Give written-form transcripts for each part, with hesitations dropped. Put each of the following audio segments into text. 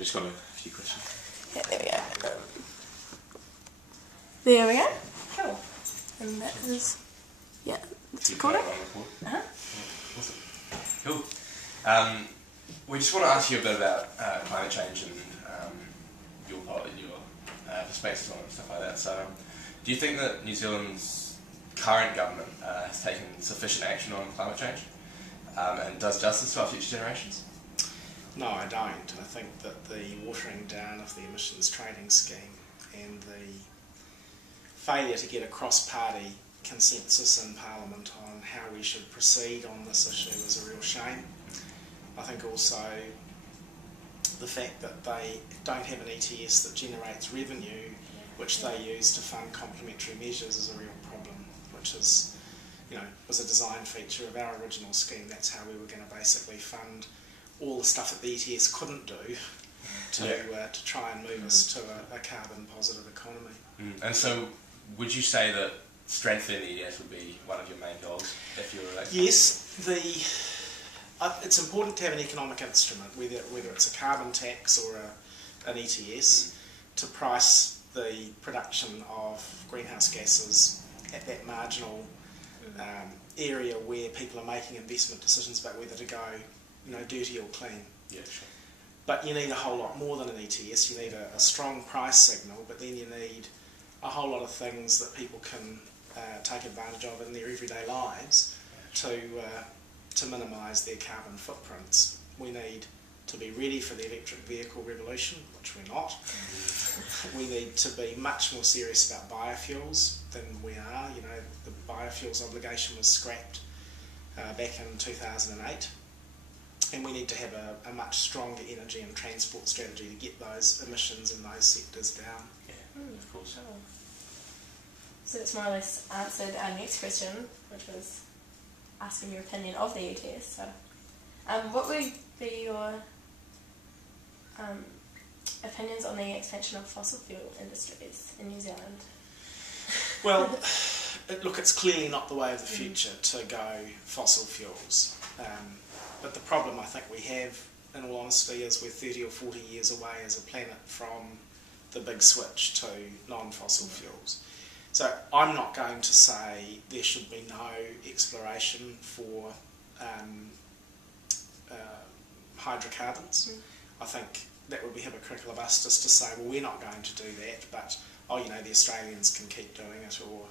We've just got a few questions. Yeah, there we go. There we go. Cool. And that is, yeah, it's recording. Yeah, awesome. Cool. We just want to ask you a bit about climate change and your perspectives on it and stuff like that. So, do you think that New Zealand's current government has taken sufficient action on climate change and does justice to our future generations? No, I don't. I think that the watering down of the emissions trading scheme and the failure to get a cross-party consensus in Parliament on how we should proceed on this issue is a real shame. I think also the fact that they don't have an ETS that generates revenue which they use to fund complementary measures is a real problem, which is, was a design feature of our original scheme. That's how we were going to basically fund all the stuff that the ETS couldn't do to try and move us to a carbon positive economy. And so would you say that strengthening the ETS would be one of your main goals if you were elected? Yes, it's important to have an economic instrument, whether it's a carbon tax or an ETS, to price the production of greenhouse gases at that marginal area where people are making investment decisions about whether to go dirty or clean. Yeah, sure. But you need a whole lot more than an ETS. You need a strong price signal, but then you need a whole lot of things that people can take advantage of in their everyday lives to minimise their carbon footprints. We need to be ready for the electric vehicle revolution, which we're not. We need to be much more serious about biofuels than we are. The biofuels obligation was scrapped back in 2008. And we need to have a much stronger energy and transport strategy to get those emissions in those sectors down. Yeah, of course. Sure. So it's more or less answered our next question, which was asking your opinion of the ETS. So, what would be your opinions on the expansion of fossil fuel industries in New Zealand? Well, look, it's clearly not the way of the future to go fossil fuels. But the problem I think we have, in all honesty, is we're 30 or 40 years away as a planet from the big switch to non-fossil fuels. So I'm not going to say there should be no exploration for hydrocarbons. I think that would be hypocritical of us just to say, well, we're not going to do that, but, the Australians can keep doing it, or,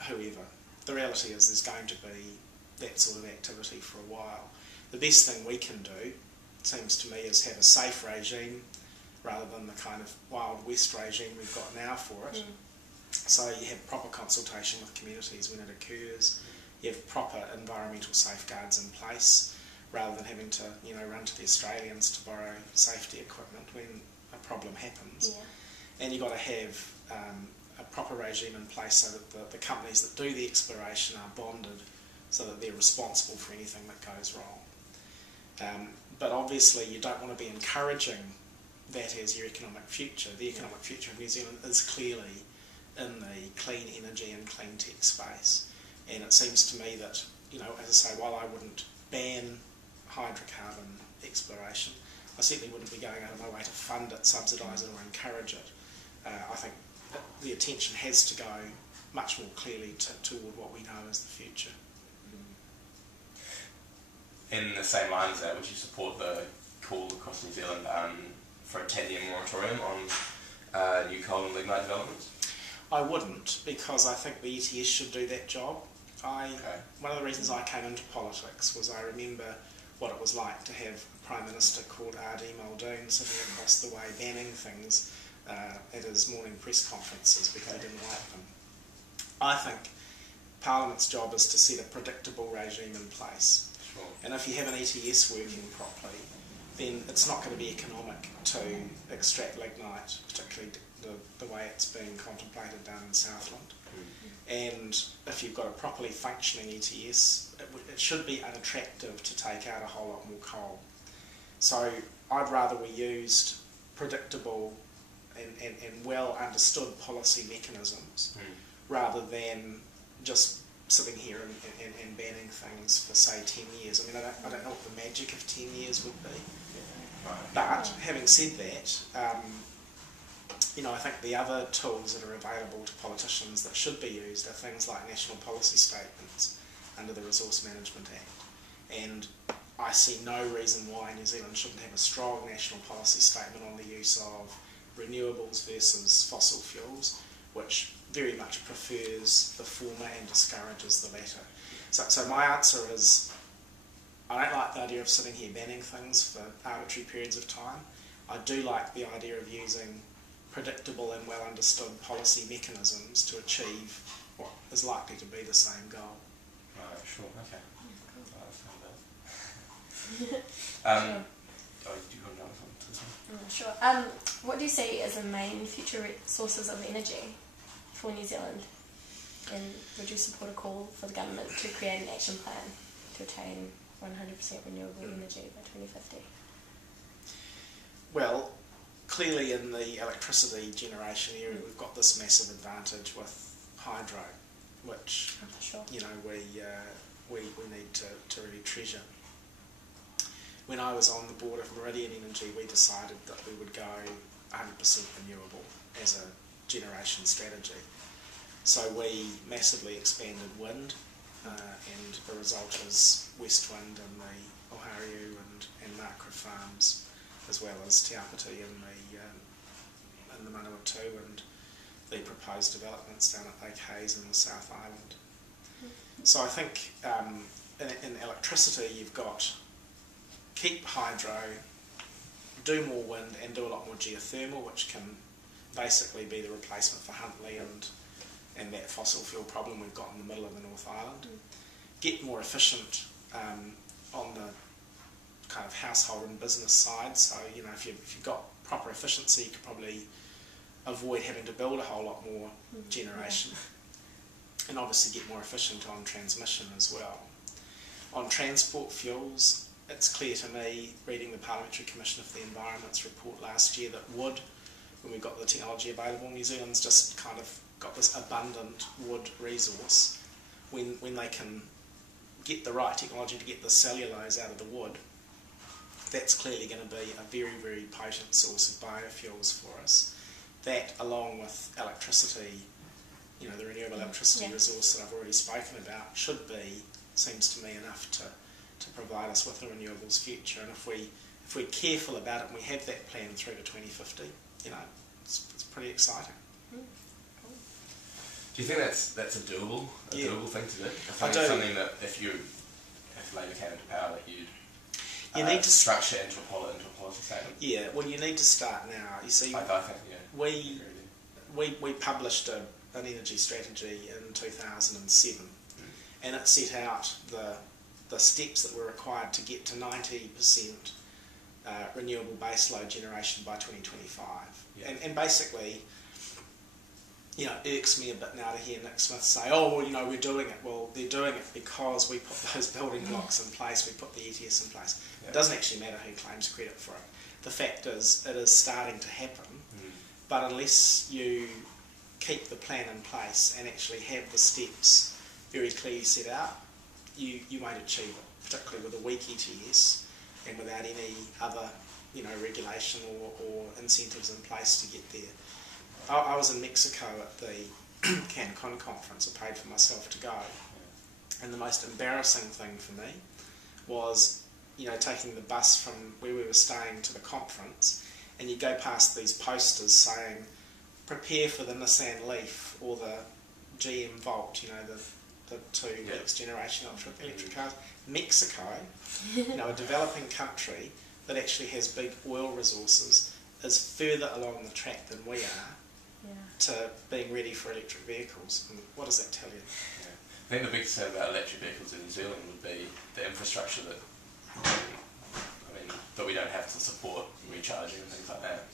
whoever. The reality is there's going to be that sort of activity for a while. The best thing we can do, it seems to me, is have a safe regime rather than the kind of Wild West regime we've got now for it. So you have proper consultation with communities when it occurs, you have proper environmental safeguards in place, rather than having to run to the Australians to borrow safety equipment when a problem happens. And you've got to have a proper regime in place so that the companies that do the exploration are bonded so that they're responsible for anything that goes wrong. But obviously you don't want to be encouraging that as your economic future. The economic future of New Zealand is clearly in the clean energy and clean tech space. And it seems to me that, as I say, while I wouldn't ban hydrocarbon exploration, I certainly wouldn't be going out of my way to fund it, subsidise it or encourage it. I think the attention has to go much more clearly toward what we know as the future. In the same line as that, would you support the call across New Zealand for a 10-year moratorium on new coal and lignite developments? I wouldn't, because I think the ETS should do that job. One of the reasons I came into politics was I remember what it was like to have a Prime Minister called R.D. Muldoon sitting across the way banning things at his morning press conferences because he didn't like them. I think Parliament's job is to set a predictable regime in place. Sure. And if you have an ETS working properly, then it's not going to be economic to extract lignite, particularly the way it's being contemplated down in Southland. And if you've got a properly functioning ETS, it should be unattractive to take out a whole lot more coal. So I'd rather we used predictable and well understood policy mechanisms rather than just sitting here and banning things for, say, 10 years. I mean, I don't know what the magic of 10 years would be. But having said that, I think the other tools that are available to politicians that should be used are things like national policy statements under the Resource Management Act. And I see no reason why New Zealand shouldn't have a strong national policy statement on the use of renewables versus fossil fuels, which very much prefers the former and discourages the latter. So my answer is, I don't like the idea of sitting here banning things for arbitrary periods of time. I do like the idea of using predictable and well understood policy mechanisms to achieve what is likely to be the same goal. Right, sure, okay. Sure. Oh, do you want to know something? Sure. What do you see as the main future sources of energy for New Zealand? And would you support a call for the government to create an action plan to attain 100% renewable energy by 2050? Well, clearly in the electricity generation area, we've got this massive advantage with hydro, which we need to really treasure. When I was on the board of Meridian Energy, we decided that we would go 100% renewable as a generation strategy. So we massively expanded wind, and the result is West Wind and the Ohariu and Makra farms, as well as Te Apiti in the Manawatu and the proposed developments down at Lake Hayes in the South Island. So I think in electricity you've got keep hydro, do more wind and do a lot more geothermal, which can basically be the replacement for Huntly and that fossil fuel problem we've got in the middle of the North Island. Get more efficient on the kind of household and business side, so if you've got proper efficiency you could probably avoid having to build a whole lot more generation, and obviously get more efficient on transmission as well. On transport fuels, it's clear to me, reading the Parliamentary Commission of the Environment's report last year, that wood, when we got the technology available, New Zealand's just kind of got this abundant wood resource. When they can get the right technology to get the cellulose out of the wood, that's clearly going to be a very, very potent source of biofuels for us. That, along with electricity, the renewable electricity resource that I've already spoken about, should be, seems to me, enough to provide us with a renewables future. And if we're careful about it and we have that plan through to 2050, it's pretty exciting. Do you think that's a doable thing to do? I do. Something that if Labour came into power, that you need to structure into a policy statement? Yeah, well, you need to start now. You see, I think, we published an energy strategy in 2007, and it set out the steps that were required to get to 90% renewable baseload generation by 2025. Yeah. And basically, it irks me a bit now to hear Nick Smith say, we're doing it. Well, they're doing it because we put those building blocks in place, we put the ETS in place. Yeah. It doesn't actually matter who claims credit for it. The fact is, it is starting to happen, but unless you keep the plan in place and actually have the steps very clearly set out, you won't achieve it, particularly with a weak ETS and without any other regulation or incentives in place to get there. I was in Mexico at the Cancun conference. I paid for myself to go, and the most embarrassing thing for me was taking the bus from where we were staying to the conference, and you go past these posters saying prepare for the Nissan Leaf or the GM Volt, the two next generation electric cars. Mexico, a developing country that actually has big oil resources, is further along the track than we are to being ready for electric vehicles. And what does that tell you? Yeah. I think the big thing about electric vehicles in New Zealand would be the infrastructure that we don't have to support recharging and things like that.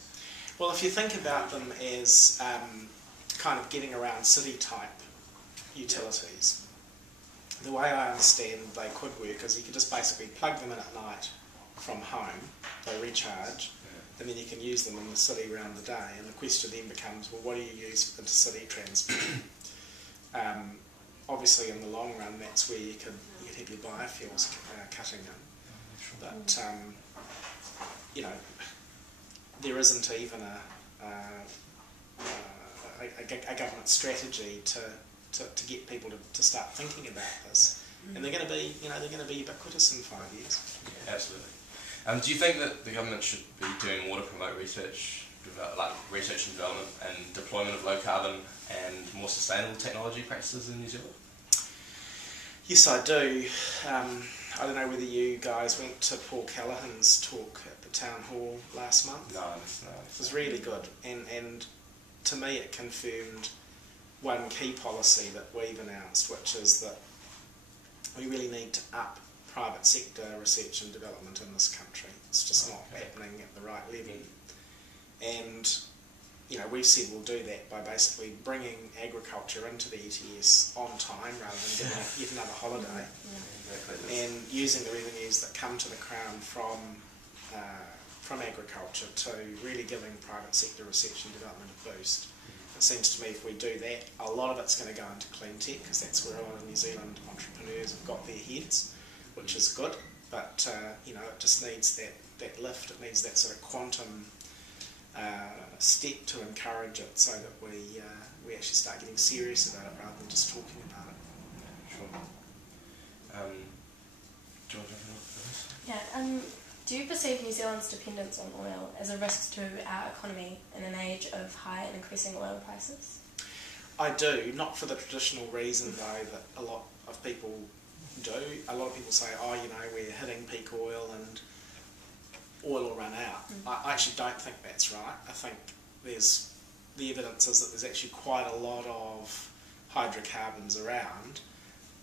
Well, if you think about them as kind of getting around city-type utilities, the way I understand they could work is you could just basically plug them in at night from home, they recharge, and then you can use them in the city around the day. And the question then becomes, well, what do you use for intercity transport? Obviously, in the long run, that's where you could have your biofuels cutting in. But you know, there isn't even a government strategy to get people to start thinking about this. And they're going to be, they're going to be ubiquitous in 5 years. Yeah, absolutely. Do you think that the government should be doing more to promote research and development and deployment of low carbon and more sustainable technology practices in New Zealand? Yes, I do. I don't know whether you guys went to Paul Callaghan's talk at the town hall last month. No. It was really good, and to me it confirmed one key policy that we've announced, which is that we really need to up private sector research and development in this country. It's just not happening at the right level. And we've said we'll do that by basically bringing agriculture into the ETS on time rather than giving it yet another holiday, and using the revenues that come to the Crown from agriculture to really giving private sector research and development a boost. It seems to me if we do that, a lot of it's going to go into clean tech, because that's where a lot of New Zealand entrepreneurs have got their heads, which is good, but it just needs that lift. It needs that sort of quantum step to encourage it, so that we actually start getting serious about it rather than just talking about it. Yeah, sure. Do you want to jump in on this? Yeah. Do you perceive New Zealand's dependence on oil as a risk to our economy in an age of high and increasing oil prices? I do, not for the traditional reason though that a lot of people do. A lot of people say, we're hitting peak oil and oil will run out. I actually don't think that's right. I think the evidence is that there's actually quite a lot of hydrocarbons around.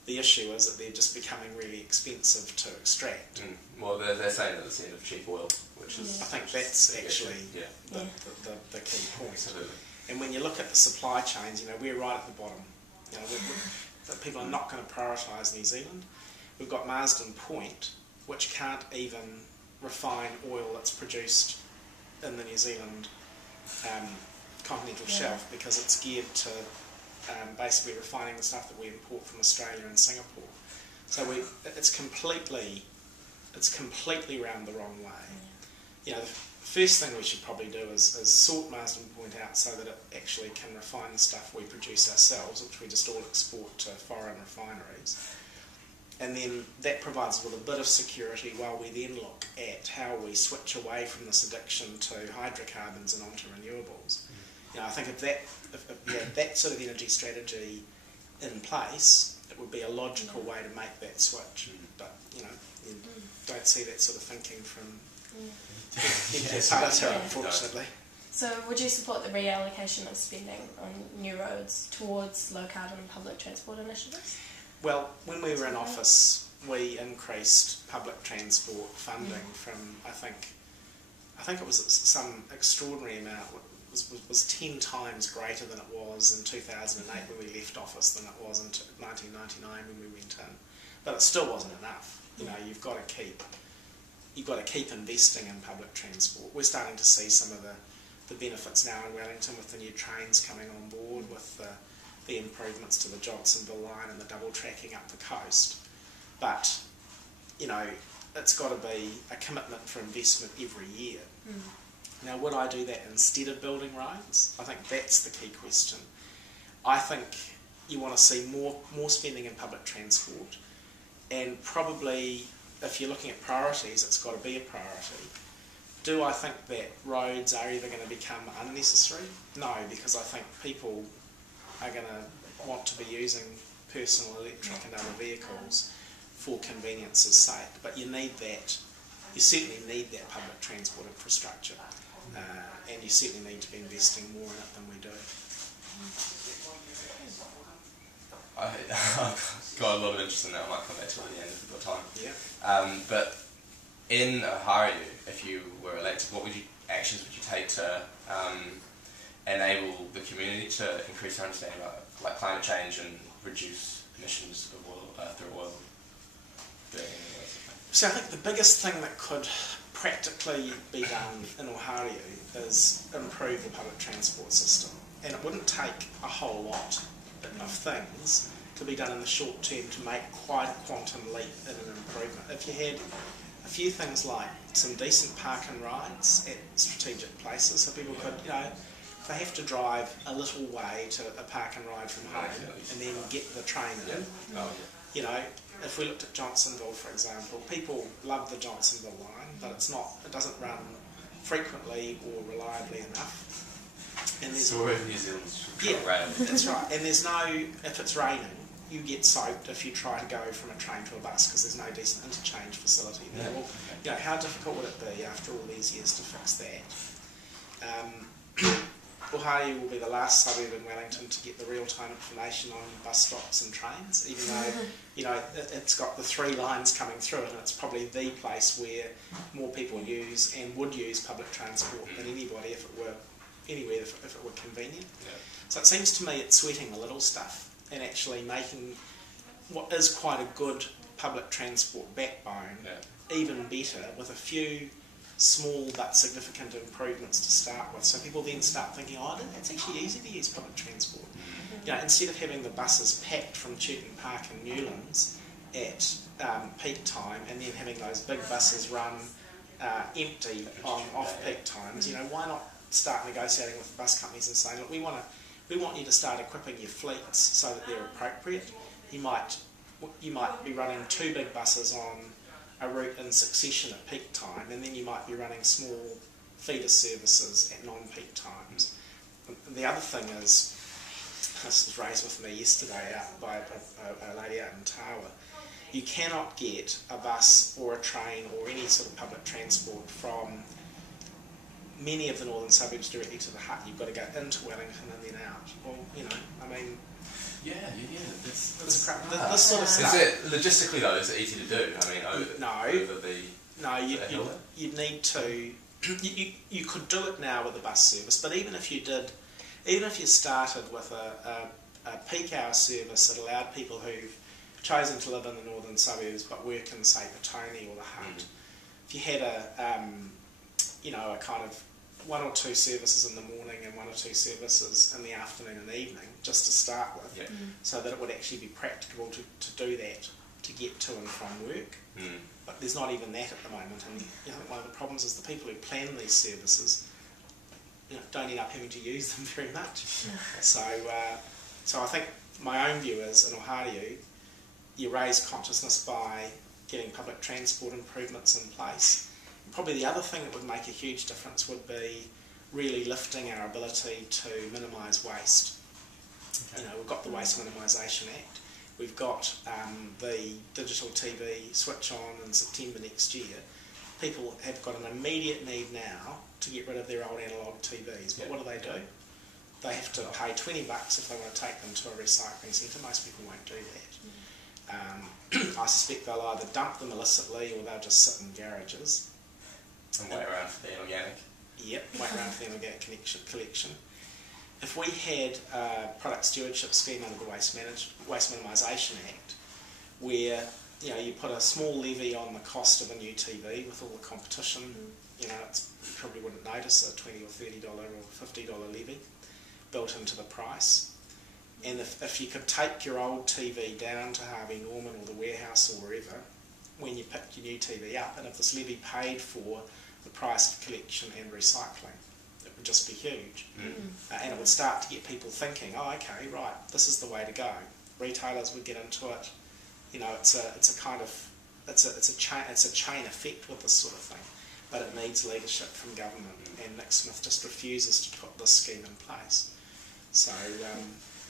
The issue is that they're just becoming really expensive to extract. Well, they're saying that it's the end of cheap oil, which is... I think that's actually the key point. Absolutely. And when you look at the supply chains, we're right at the bottom. People are not going to prioritise New Zealand. We've got Marsden Point, which can't even refine oil that's produced in the New Zealand continental shelf, because it's geared to basically refining the stuff that we import from Australia and Singapore. So it's completely round the wrong way. The first thing we should probably do is sort Marsden Point out so that it actually can refine the stuff we produce ourselves, which we just all export to foreign refineries. And then that provides us with a bit of security while we then look at how we switch away from this addiction to hydrocarbons and onto renewables. I think if you had that sort of energy strategy in place, it would be a logical way to make that switch. But you don't see that sort of thinking from unfortunately. So would you support the reallocation of spending on new roads towards low carbon public transport initiatives? Well, when we were in office, we increased public transport funding from, I think it was some extraordinary amount, was 10 times greater than it was in 2008 when we left office than it was in 1999 when we went in. But it still wasn't enough. You've got to keep investing in public transport. We're starting to see some of the benefits now in Wellington with the new trains coming on board, with the improvements to the Johnsonville line and the double tracking up the coast. But it's got to be a commitment for investment every year. Now, would I do that instead of building roads? I think that's the key question. I think you want to see more spending in public transport, and probably if you're looking at priorities, it's got to be a priority. Do I think that roads are either going to become unnecessary? No, because I think people are going to want to be using personal electric and other vehicles for convenience's sake. But you certainly need that public transport infrastructure. And you certainly need to be investing more in it than we do. I've got a lot of interest in that. I might come back to it at the end if we've got time. Yeah. But in Ohariu, if you were elected, what actions would you take to enable the community to increase their understanding about climate change and reduce emissions of oil through oil? So I think the biggest thing that could practically be done in Ohariu is improve the public transport system. And it wouldn't take a whole lot of things to be done in the short term to make quite a quantum leap in an improvement. If you had a few things like some decent park and rides at strategic places, so people could, if they have to drive a little way to a park and ride from home and then get the train in, if we looked at Johnsonville, for example, people love the Johnsonville line, but it doesn't run frequently or reliably enough. And there's New Zealand's rail. That's right. And there's if it's raining, you get soaked if you try to go from a train to a bus because there's no decent interchange facility there. Well, how difficult would it be after all these years to fix that? Ohariu will be the last suburb in Wellington to get the real-time information on bus stops and trains, even though it's got the 3 lines coming through it, and it's probably the place where more people use and would use public transport than anybody if it were anywhere if it were convenient. So it seems to me it's sweating the little stuff and actually making what is quite a good public transport backbone even better with a few small but significant improvements to start with. So people then start thinking, it's actually easy to use public transport. Instead of having the buses packed from Chewton Park and Newlands at peak time and then having those big buses run empty on off-peak times, why not start negotiating with the bus companies and saying, look, we want you to start equipping your fleets so that they're appropriate. You might be running 2 big buses on a route in succession at peak time, and then you might be running small feeder services at non-peak times. And the other thing is, this was raised with me yesterday out by a lady out in Tawa, you cannot get a bus or a train or any sort of public transport from many of the northern suburbs directly to the hut. You've got to go into Wellington and then out. Well, this sort of stuff. Is it logistically though? Is it easy to do? You'd need to. You could do it now with the bus service, but even if you started with a peak hour service that allowed people who've chosen to live in the northern suburbs but work in, say, Petone or the Hutt, if you had a kind of 1 or 2 services in the morning and 1 or 2 services in the afternoon and evening, just to start with, so that it would actually be practicable to do that, to get to and from work. But there's not even that at the moment, and one of the problems is the people who plan these services don't end up having to use them very much. So I think my own view is, in Ohariu, you raise consciousness by getting public transport improvements in place. Probably the other thing that would make a huge difference would be really lifting our ability to minimise waste. We've got the Waste Minimisation Act, we've got the digital TV switch on in September next year. People have got an immediate need now to get rid of their old analogue TVs, but what do? They have to pay $20 if they want to take them to a recycling centre. Most people won't do that. I suspect they'll either dump them illicitly or they'll just sit in garages. And wait around for the inorganic. Yep, wait around for the inorganic collection. If we had a product stewardship scheme under the Waste Minimisation Act, where you put a small levy on the cost of a new TV with all the competition, you probably wouldn't notice a $20 or $30 or $50 levy built into the price. And if you could take your old TV down to Harvey Norman or the warehouse or wherever, when you picked your new TV up, and if this levy paid for the price of collection and recycling, it would just be huge. And it would start to get people thinking, okay, right, this is the way to go. Retailers would get into it. It's a chain effect with this sort of thing, but it needs leadership from government, and Nick Smith just refuses to put this scheme in place. So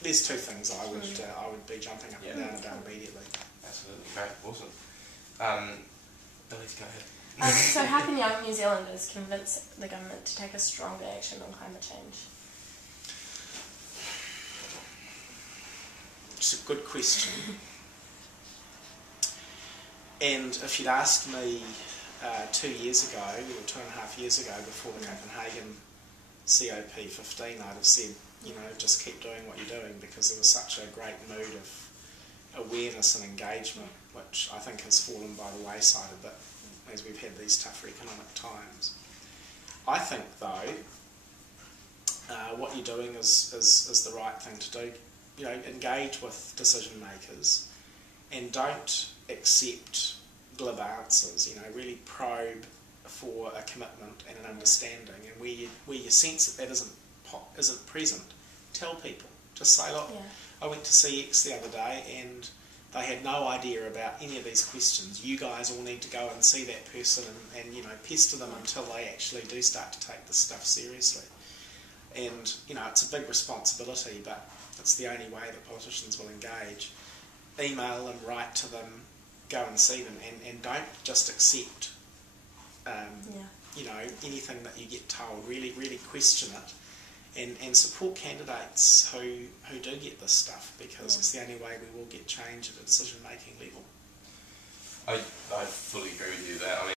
there's 2 things I would be jumping up and down about immediately. Absolutely, great, awesome. Elyse, go ahead. So how can young New Zealanders convince the government to take a stronger action on climate change? It's a good question. And if you'd asked me 2 years ago, or 2.5 years ago, before the Copenhagen COP15, I'd have said, just keep doing what you're doing, because there was such a great mood of awareness and engagement, which I think has fallen by the wayside a bit as we've had these tougher economic times. I think, though, what you're doing is the right thing to do. Engage with decision makers, and don't accept glib answers. Really probe for a commitment and an understanding, and where you sense that isn't present, tell people. Just say, look, I went to see X the other day and they had no idea about any of these questions. You guys all need to go and see that person and pester them until they actually do start to take this stuff seriously. And, it's a big responsibility, but it's the only way that politicians will engage. Email them, write to them, go and see them, and don't just accept anything that you get told. Really, really question it. And support candidates who do get this stuff, because it's the only way we will get change at a decision-making level. I fully agree with you there. I mean,